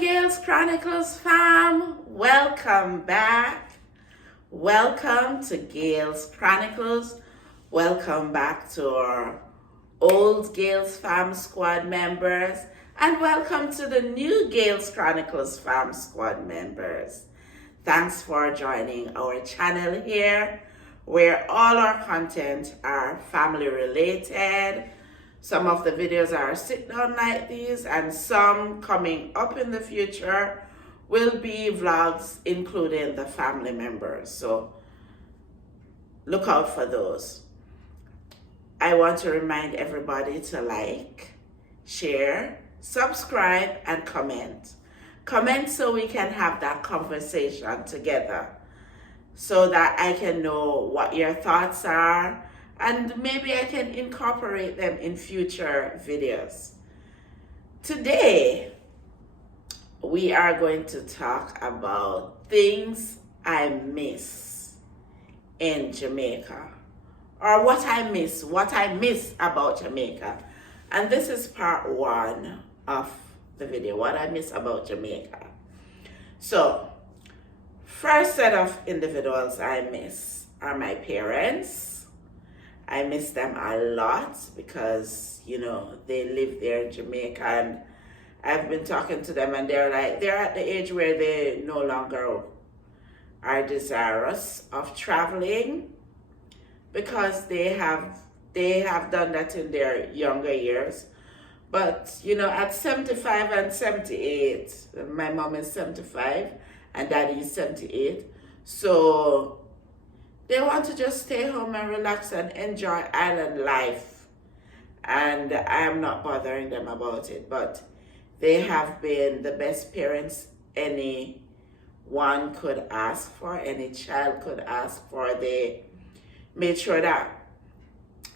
Girls Chronicles fam, welcome back. Welcome to Gales Chronicles. Welcome back to our old Gales Fam Squad members, and welcome to the new Gales Chronicles Fam Squad members. Thanks for joining our channel here, where all our content are family related. Some of the videos are sit down like these, and some coming up in the future will be vlogs including the family members. So look out for those. I want to remind everybody to like, share, subscribe, and comment. Comment so we can have that conversation together, so that I can know what your thoughts are, and maybe I can incorporate them in future videos. Today, we are going to talk about things I miss in Jamaica, or what I miss about Jamaica. And this is part one of the video, what I miss about Jamaica. So, first set of individuals I miss are my parents. I miss them a lot because, they live there in Jamaica, and I've been talking to them, and they're at the age where they no longer are desirous of traveling, because they have done that in their younger years. But, at 75 and 78, my mom is 75 and daddy is 78. So they want to just stay home and relax and enjoy island life. And I am not bothering them about it. But they have been the best parents anyone could ask for, any child could ask for. They made sure that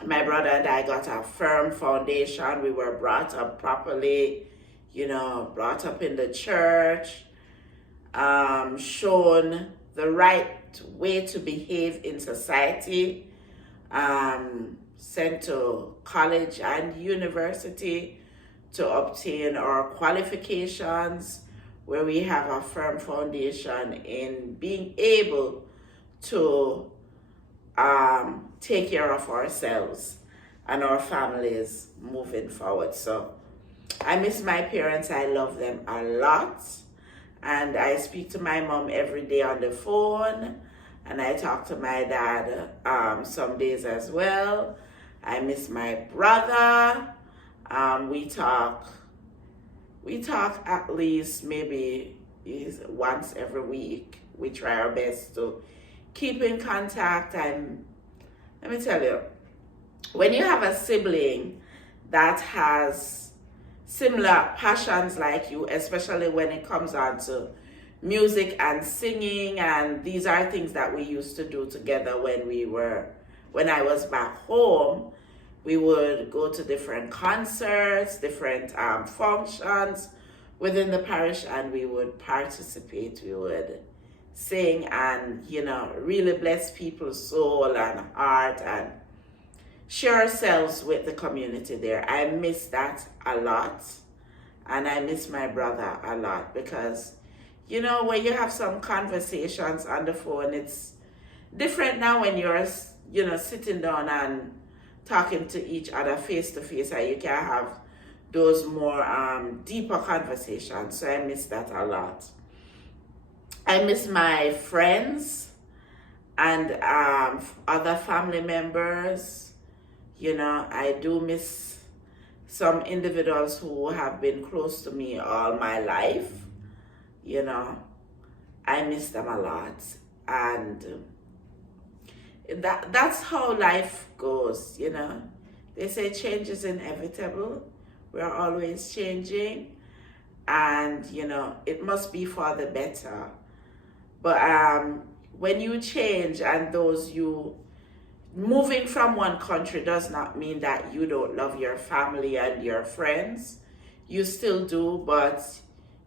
my brother and I got a firm foundation. We were brought up properly, brought up in the church, shown the right way to behave in society, sent to college and university to obtain our qualifications, where we have a firm foundation in being able to take care of ourselves and our families moving forward. So I miss my parents. I love them a lot, and I speak to my mom every day on the phone, and I talk to my dad some days as well. I miss my brother. We talk at least maybe once every week. We try our best to keep in contact. And let me tell you, when you have a sibling that has similar passions like you, especially when it comes on to music and singing, and these are things that we used to do together when I was back home. We would go to different concerts, different functions within the parish, and we would participate. We would sing and, really bless people's soul and heart and share ourselves with the community there. I miss that a lot, and I miss my brother a lot, because, when you have some conversations on the phone, it's different now when you're, sitting down and talking to each other face to face, and you can have those more deeper conversations. So I miss that a lot. I miss my friends and other family members. I do miss some individuals who have been close to me all my life. I miss them a lot. And that's how life goes, They say change is inevitable. We're always changing. And, it must be for the better. But when you change, and moving from one country does not mean that you don't love your family and your friends. You still do, but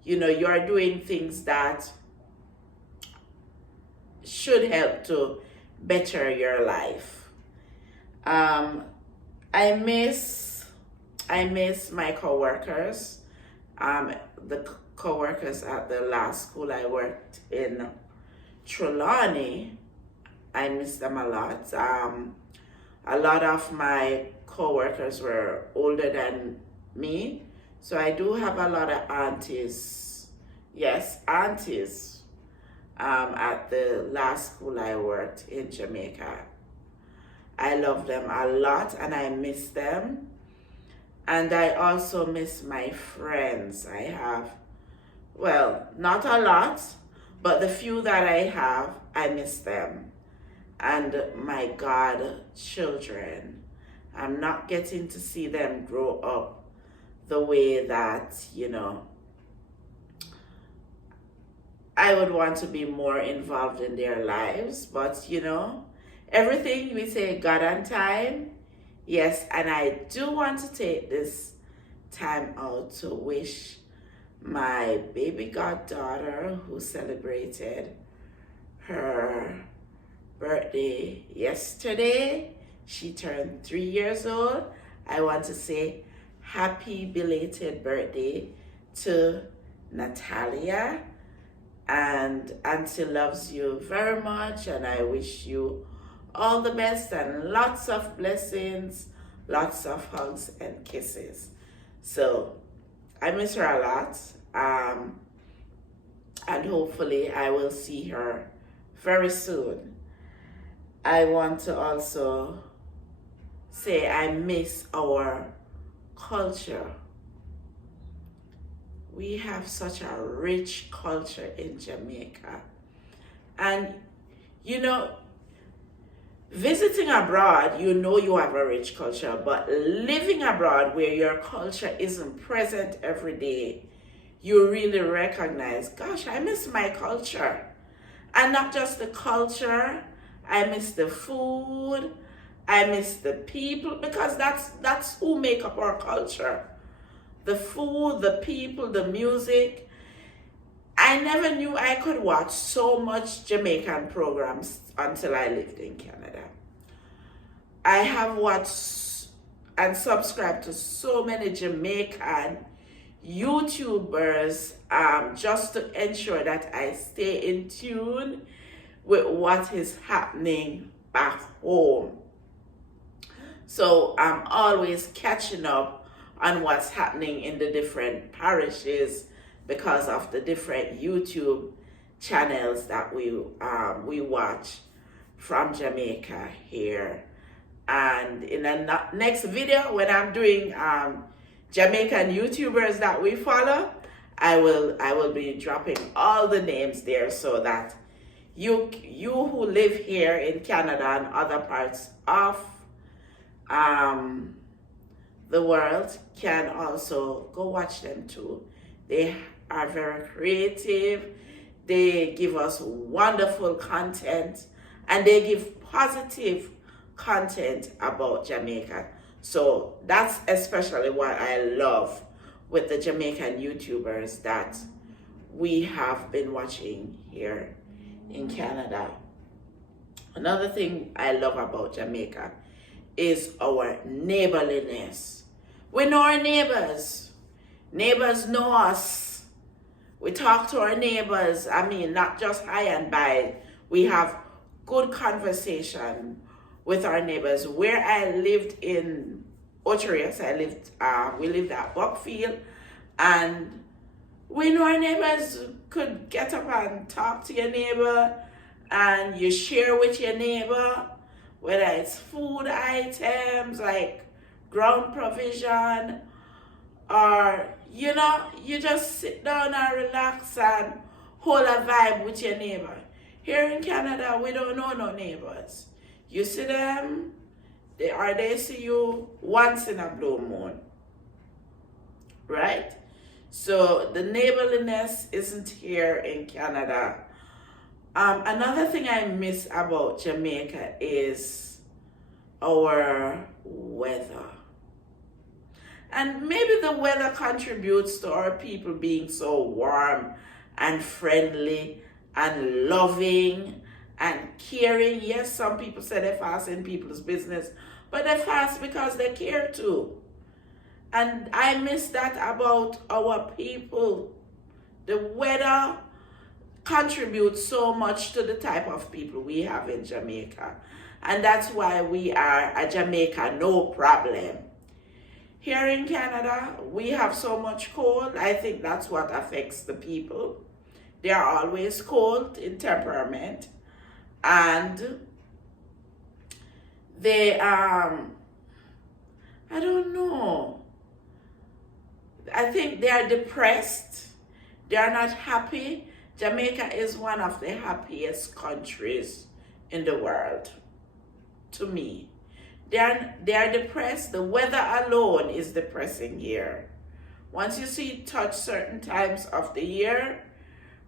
you're doing things that should help to better your life. I miss my coworkers. Um, the co-workers at the last school I worked in, Trelawney, I miss them a lot. A lot of my co-workers were older than me, so I do have a lot of aunties. Yes, aunties. At the last school I worked in Jamaica. I love them a lot and I miss them. And I also miss my friends. I have, well, not a lot, but the few that I have, I miss them. And my godchildren, I'm not getting to see them grow up the way that, I would want to be more involved in their lives. But, everything we say God on time. Yes, and I do want to take this time out to wish my baby goddaughter, who celebrated her birthday yesterday. She turned 3 years old. I want to say happy belated birthday to Natalia. And Auntie loves you very much, and I wish you all the best and lots of blessings, lots of hugs and kisses. So I miss her a lot, and hopefully I will see her very soon. I want to also say I miss our culture. We have such a rich culture in Jamaica. And, visiting abroad, you have a rich culture, but living abroad where your culture isn't present every day, you really recognize, gosh, I miss my culture. And not just the culture, I miss the food, I miss the people, because that's who make up our culture. The food, the people, the music. I never knew I could watch so much Jamaican programs until I lived in Canada. I have watched and subscribed to so many Jamaican YouTubers just to ensure that I stay in tune with what is happening back home. So I'm always catching up on what's happening in the different parishes because of the different YouTube channels that we watch from Jamaica here. And in the next video, when I'm doing Jamaican YouTubers that we follow, I will be dropping all the names there so that you who live here in Canada and other parts of the world can also go watch them too. They are very creative. They give us wonderful content, and they give positive content about Jamaica. So that's especially what I love with the Jamaican YouTubers that we have been watching here in Canada. Another thing I love about Jamaica is our neighborliness. We know our neighbors. Neighbors know us. We talk to our neighbors. I mean, not just hi and bye. We have good conversation with our neighbors. Where I lived in Ocherius, we lived at Buckfield, and we know our neighbors could get up and talk to your neighbor, and you share with your neighbor, whether it's food items like ground provision, or you just sit down and relax and hold a vibe with your neighbor. Here in Canada, we don't know no neighbors. You see them, they see you once in a blue moon, right? So the neighborliness isn't here in Canada. Another thing I miss about Jamaica is our weather. And maybe the weather contributes to our people being so warm and friendly and loving and caring. Yes, some people say they fast in people's business, but they fast because they care too. And I miss that about our people. The weather contributes so much to the type of people we have in Jamaica. And that's why we are a Jamaica no problem. Here in Canada, we have so much cold. I think that's what affects the people. They are always cold in temperament. And they, I don't know. I think they are depressed. They are not happy. Jamaica is one of the happiest countries in the world, to me. They are depressed. The weather alone is depressing here. Once you see it touch certain times of the year,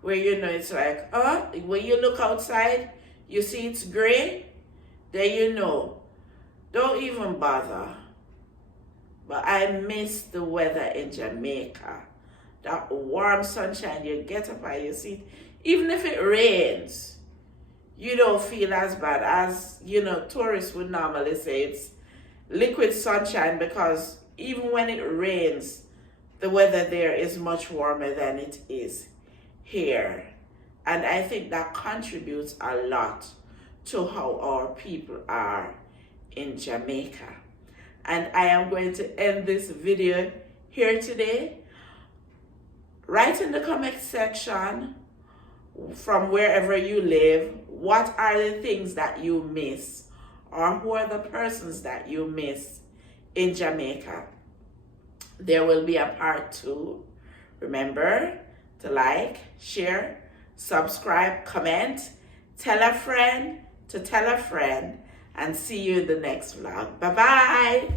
where it's like, when you look outside, you see it's gray, then don't even bother. But I miss the weather in Jamaica. That warm sunshine, you get up and you see it. Even if it rains, you don't feel as bad as, tourists would normally say it's liquid sunshine, because even when it rains, the weather there is much warmer than it is here. And I think that contributes a lot to how our people are in Jamaica. And I am going to end this video here today. Write in the comment section, from wherever you live, what are the things that you miss, or who are the persons that you miss in Jamaica. There will be a part 2. Remember to like, share, subscribe, comment, tell a friend to tell a friend, and see you in the next vlog. Bye-bye.